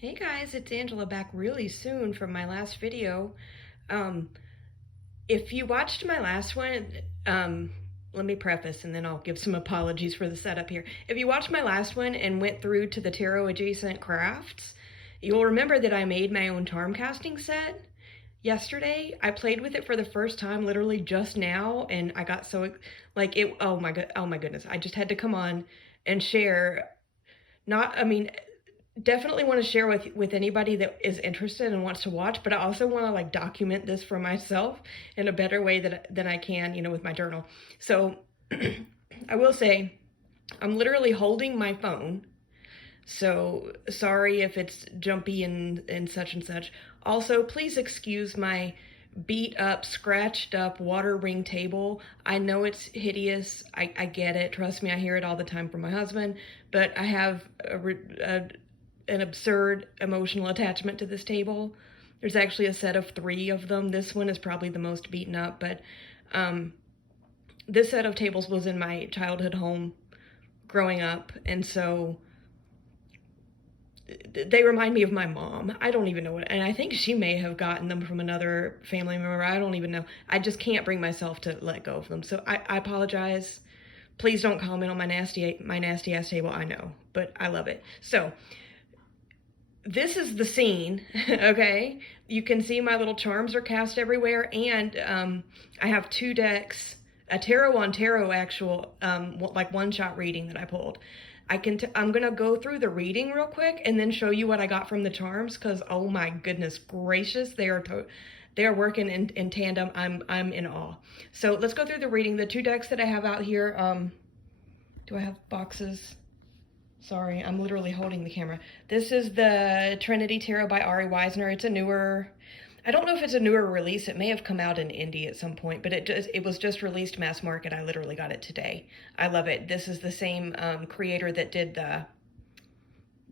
Hey guys, it's Angela back really soon from my last video. Um, if you watched my last one, um, let me preface and then I'll give some apologies for the setup here. If you watched my last one and went through to the tarot adjacent crafts, you'll remember that I made my own charm casting set yesterday. I played with it for the first time literally just now and I got so like it oh my goodness. I just had to come on and share. Not I mean Definitely want to share with anybody that is interested and wants to watch, but I also want to like document this for myself in a better way than I can, with my journal. So I will say I'm literally holding my phone, so sorry if it's jumpy and such and such. Also, please excuse my beat up, scratched up water ring table. I know it's hideous. I get it. Trust me, I hear it all the time from my husband. But I have an absurd emotional attachment to this table. There's actually a set of 3 of them. This one is probably the most beaten up, but this set of tables was in my childhood home growing up, and so they remind me of my mom. I don't even know what, and I think she may have gotten them from another family member. I don't even know. I just can't bring myself to let go of them. So I apologize. Please don't comment on my nasty ass table. I know, but I love it. So this is the scene, okay? You can see my little charms are cast everywhere, and I have 2 decks, a tarot on tarot actual, like one-shot reading that I pulled. I'm gonna go through the reading real quick and then show you what I got from the charms, because oh my goodness gracious, they are working in tandem. I'm in awe. So let's go through the reading. The 2 decks that I have out here, do I have boxes? Sorry, I'm literally holding the camera. This is the Trinity Tarot by Ari Weisner. It's a newer, I don't know if it's a newer release. It may have come out in indie at some point, but it was just released mass market. I literally got it today. I love it. This is the same creator that did that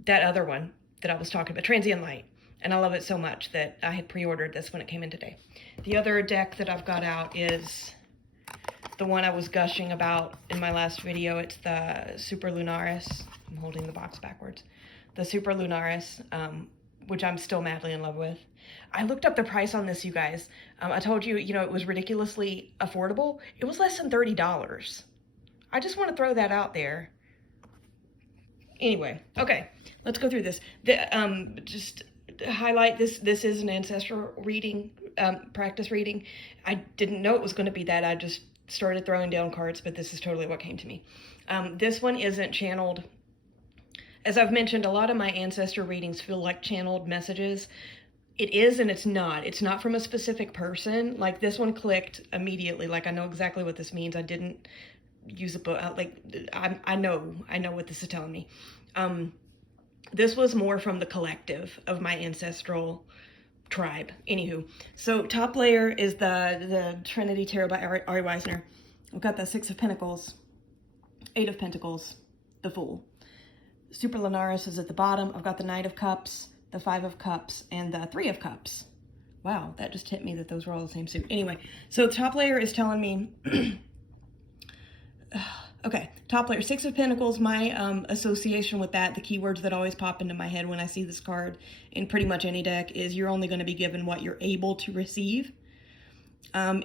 other one that I was talking about, Transient Light. And I love it so much that I had pre-ordered this when it came in today. The other deck that I've got out is the one I was gushing about in my last video. It's the Super Lunaris. I'm holding the box backwards. The Super Lunaris, which I'm still madly in love with. I looked up the price on this, you guys. I told you, it was ridiculously affordable. It was less than $30. I just want to throw that out there. Anyway, okay, let's go through this. Just highlight this. This is an ancestral reading, practice reading. I didn't know it was going to be that. I just started throwing down cards, but this is totally what came to me. This one isn't channeled. As I've mentioned, a lot of my ancestor readings feel like channeled messages. It is and it's not. It's not from a specific person. Like this one clicked immediately. Like I know exactly what this means. I didn't use a book. I know what this is telling me. This was more from the collective of my ancestral tribe. Anywho, so top layer is the Trinity Tarot by Ari Weisner. We've got the 6 of Pentacles, 8 of Pentacles, the Fool. Super Lunaris is at the bottom. I've got the Knight of Cups, the 5 of Cups, and the 3 of Cups. Wow, that just hit me that those were all the same suit. Anyway, so the top layer is telling me, okay, top layer, 6 of Pentacles, my association with that, the keywords that always pop into my head when I see this card in pretty much any deck is you're only going to be given what you're able to receive. And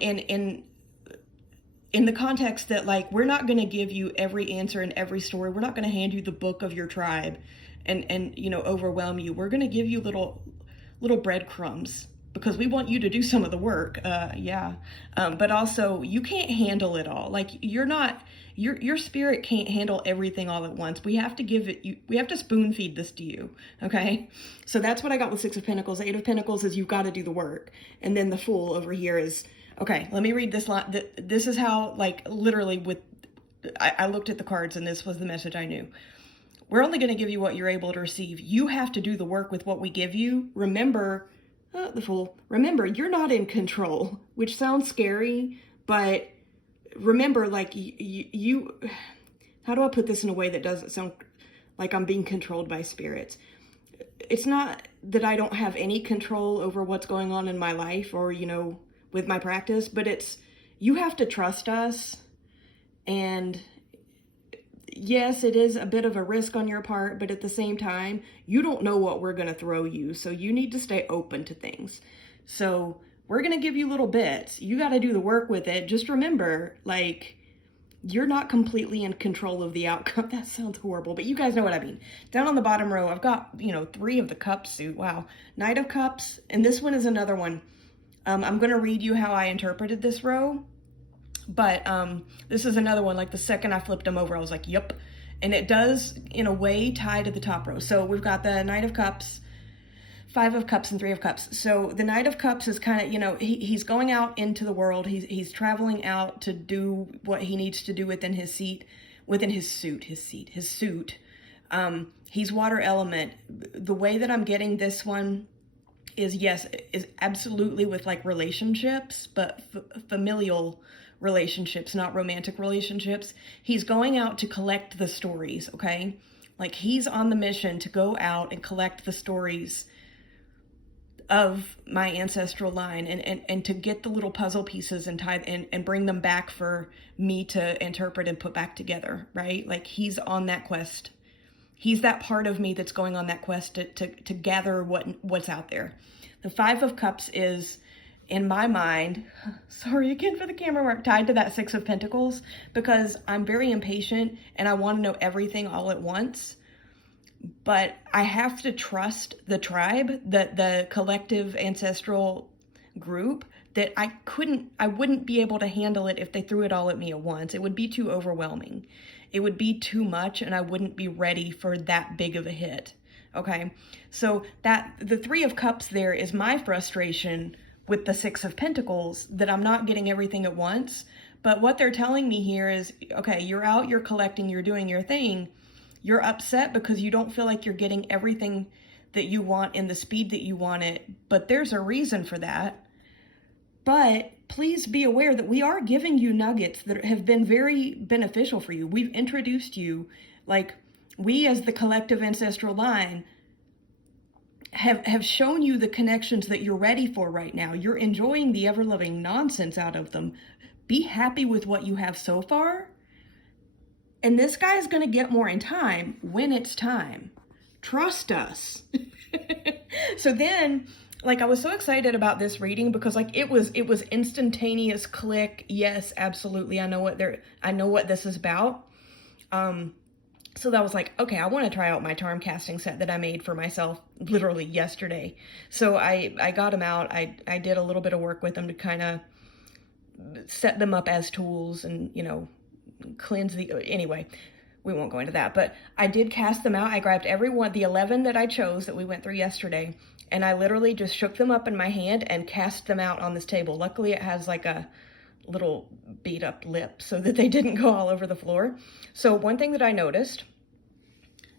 in the context that, like, we're not going to give you every answer in every story. We're not going to hand you the book of your tribe and overwhelm you. We're going to give you little breadcrumbs because we want you to do some of the work. But also you can't handle it all. Like your spirit can't handle everything all at once. We have to spoon feed this to you. Okay. So that's what I got with 6 of Pentacles. 8 of Pentacles is you've got to do the work. And then the Fool over here is, okay, let me read this line. This is how, like, literally I looked at the cards and this was the message I knew. We're only going to give you what you're able to receive. You have to do the work with what we give you. Remember, the Fool, remember, you're not in control, which sounds scary, but remember, like, you how do I put this in a way that doesn't sound like I'm being controlled by spirits? It's not that I don't have any control over what's going on in my life or, with my practice, but it's, you have to trust us, and yes, it is a bit of a risk on your part, but at the same time, you don't know what we're going to throw you. So you need to stay open to things. So we're going to give you little bits. You got to do the work with it. Just remember, like, you're not completely in control of the outcome. That sounds horrible, but you guys know what I mean. Down on the bottom row, I've got, 3 of the cups suit. Wow. Knight of Cups. And this one is another one. I'm going to read you how I interpreted this row. But this is another one. Like, the second I flipped them over, I was like, yep. And it does, in a way, tie to the top row. So we've got the Knight of Cups, 5 of Cups, and 3 of Cups. So the Knight of Cups is kind of, he's going out into the world. He's traveling out to do what he needs to do within his suit. He's water element. The way that I'm getting this one is absolutely with, like, relationships, but familial relationships, not romantic relationships. He's going out to collect the stories, okay? Like, he's on the mission to go out and collect the stories of my ancestral line, and to get the little puzzle pieces and tie and bring them back for me to interpret and put back together, right? Like, he's on that quest. He's that part of me that's going on that quest to gather what's out there. The 5 of Cups is, in my mind, sorry again for the camera work, tied to that 6 of Pentacles, because I'm very impatient and I want to know everything all at once. But I have to trust the tribe, the collective ancestral group, that I wouldn't be able to handle it if they threw it all at me at once. It would be too overwhelming. It would be too much, and I wouldn't be ready for that big of a hit. Okay, so that the 3 of Cups there is my frustration with the 6 of Pentacles, that I'm not getting everything at once. But what they're telling me here is, okay, you're out, you're collecting, you're doing your thing. You're upset because you don't feel like you're getting everything that you want in the speed that you want it, but there's a reason for that. But please be aware that we are giving you nuggets that have been very beneficial for you. We've introduced you, like, we as the collective ancestral line have shown you the connections that you're ready for right now. You're enjoying the ever-loving nonsense out of them. Be happy with what you have so far. And this guy is going to get more in time when it's time. Trust us. So then, like, I was so excited about this reading because, like, it was instantaneous click. Yes, absolutely. I know what this is about. So that was like, okay, I want to try out my charm casting set that I made for myself literally yesterday. So I got them out. I did a little bit of work with them to kind of set them up as tools and, cleanse anyway, we won't go into that, but I did cast them out. I grabbed the 11 that I chose that we went through yesterday, and I literally just shook them up in my hand and cast them out on this table. Luckily it has like a little beat up lip so that they didn't go all over the floor. So one thing that I noticed,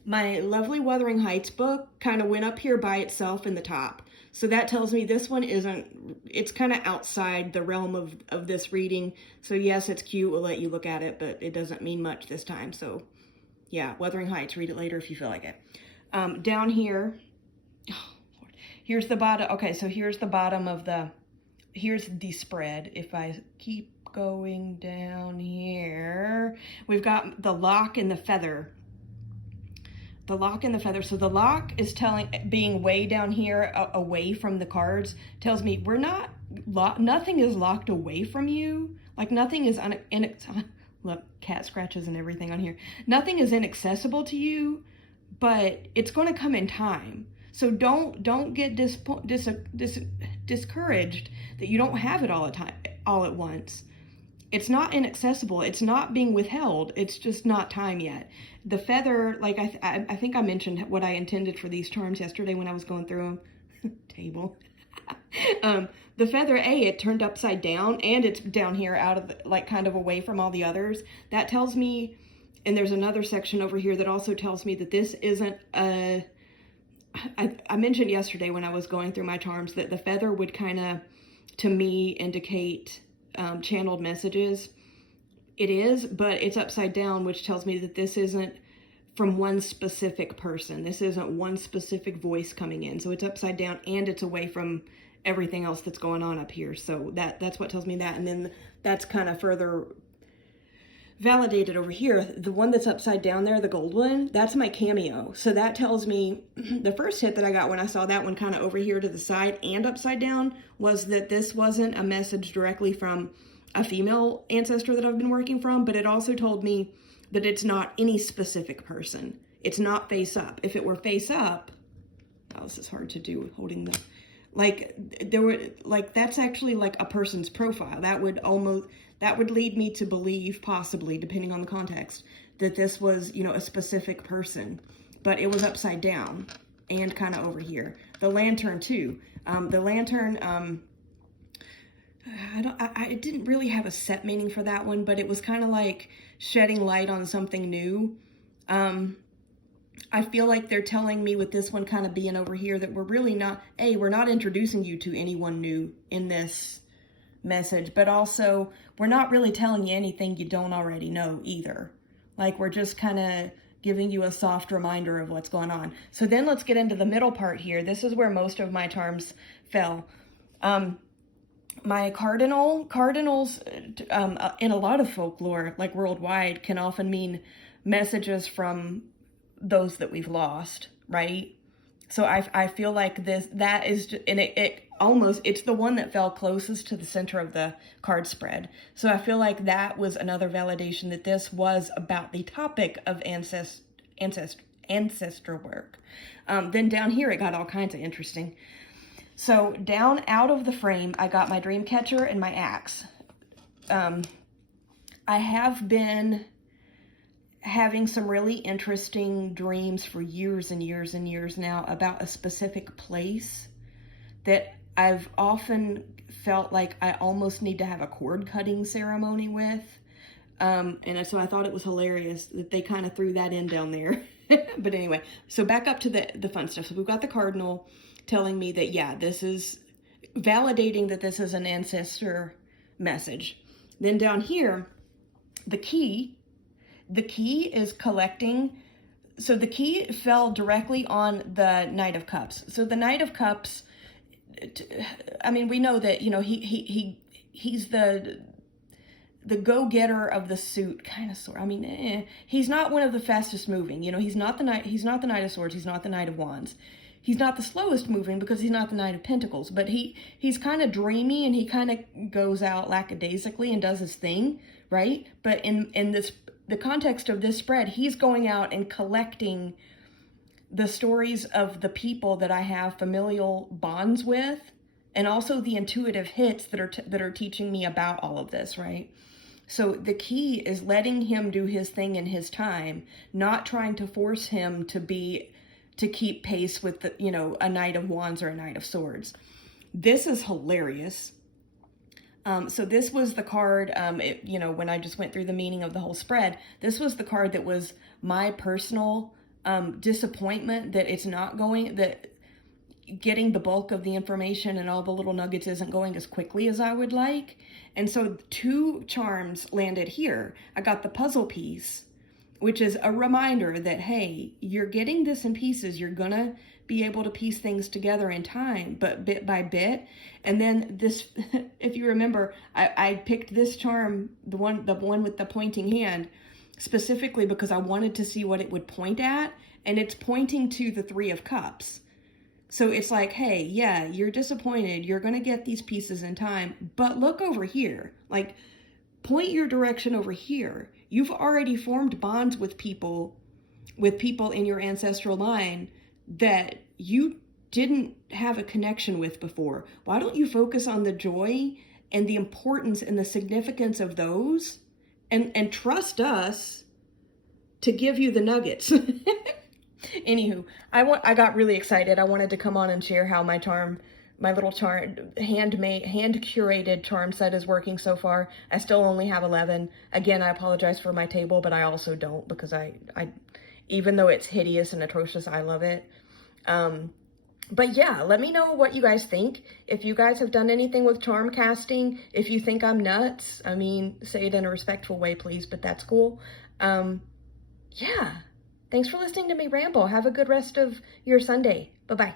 my lovely Wuthering Heights book kind of went up here by itself in the top. So that tells me this one it's kind of outside the realm of this reading. So yes, it's cute. We'll let you look at it, but it doesn't mean much this time. So yeah, Wuthering Heights, read it later if you feel like it. Down here, oh, Lord, here's the bottom. Okay, so here's the bottom of here's the spread. If I keep going down here, we've got the lock and the feather. The lock and the feather. So the lock is being way down here away from the cards, tells me nothing is locked away from you. Like, nothing is look, cat scratches and everything on here. Nothing is inaccessible to you, but it's going to come in time. So don't get discouraged that you don't have it all at once. It's not inaccessible. It's not being withheld. It's just not time yet. The feather, like I think I mentioned what I intended for these charms yesterday when I was going through them. Table. The feather, it turned upside down, and it's down here out of like kind of away from all the others. That tells me, and there's another section over here that also tells me that this isn't I mentioned yesterday when I was going through my charms that the feather would kind of, to me, indicate channeled messages. It is, but it's upside down, which tells me that this isn't from one specific person. This isn't one specific voice coming in. So it's upside down, and it's away from everything else that's going on up here. So that's what tells me that. And then that's kind of further validated over here. The one that's upside down there, the gold one, that's my cameo. So that tells me the first hit that I got when I saw that one kind of over here to the side and upside down was that this wasn't a message directly from a female ancestor that I've been working from, but it also told me that it's not any specific person. It's not face up. If it were face up, oh, this is hard to do holding the, like there were, like that's actually like a person's profile. That would lead me to believe, possibly, depending on the context, that this was, you know, a specific person, but it was upside down and kind of over here. The lantern too. The lantern, I didn't really have a set meaning for that one, but it was kind of like shedding light on something new. I feel like they're telling me with this one kind of being over here that we're really not, we're not introducing you to anyone new in this message, but also we're not really telling you anything you don't already know either. Like we're just kind of giving you a soft reminder of what's going on. So then let's get into the middle part here. This is where most of my charms fell. My cardinals in a lot of folklore, like worldwide, can often mean messages from those that we've lost, right? So I feel like that is, and it's the one that fell closest to the center of the card spread. So I feel like that was another validation that this was about the topic of ancestor work. Then down here, it got all kinds of interesting. So down out of the frame, I got my dream catcher and my axe. I have been having some really interesting dreams for years and years and years now about a specific place that I've often felt like I almost need to have a cord cutting ceremony with. And so I thought it was hilarious that they kind of threw that in down there. But anyway, so back up to the fun stuff. So we've got the cardinal telling me that, yeah, this is validating that this is an ancestor message. Then down here, the key is collecting. So the key fell directly on the Knight of Cups. So the Knight of Cups, I mean, we know that, you know, he's the go-getter of the suit, kind of sort. I mean, he's not one of the fastest moving. You know, he's not the Knight of Swords. He's not the Knight of Wands. He's not the slowest moving because he's not the Knight of Pentacles. But he's kind of dreamy, and he kind of goes out lackadaisically and does his thing, right? But in the context of this spread, he's going out and collecting the stories of the people that I have familial bonds with, and also the intuitive hits that are teaching me about all of this, right? So the key is letting him do his thing in his time, not trying to force him to keep pace with the, you know, a Knight of Wands or a Knight of Swords. This is hilarious. So this was the card, you know, when I just went through the meaning of the whole spread, this was the card that was my personal disappointment that it's not going, that getting the bulk of the information and all the little nuggets isn't going as quickly as I would like. And so 2 charms landed here. I got the puzzle piece, which is a reminder that, hey, you're getting this in pieces. You're gonna be able to piece things together in time, but bit by bit. And then this, if you remember, I picked this charm, the one with the pointing hand, specifically because I wanted to see what it would point at, and it's pointing to the 3 of Cups. So it's like, hey, yeah, you're disappointed. You're gonna get these pieces in time, but look over here. Like, point your direction over here. You've already formed bonds with people in your ancestral line that you didn't have a connection with before. Why don't you focus on the joy and the importance and the significance of those, and trust us to give you the nuggets. Anywho, I got really excited. I wanted to come on and share how my little hand curated charm set is working so far. I still only have 11. Again, I apologize for my table, but I also don't, because I even though it's hideous and atrocious, I love it. But yeah, let me know what you guys think. If you guys have done anything with charm casting, if you think I'm nuts, I mean, say it in a respectful way, please, but that's cool. Yeah. Thanks for listening to me ramble. Have a good rest of your Sunday. Bye-bye.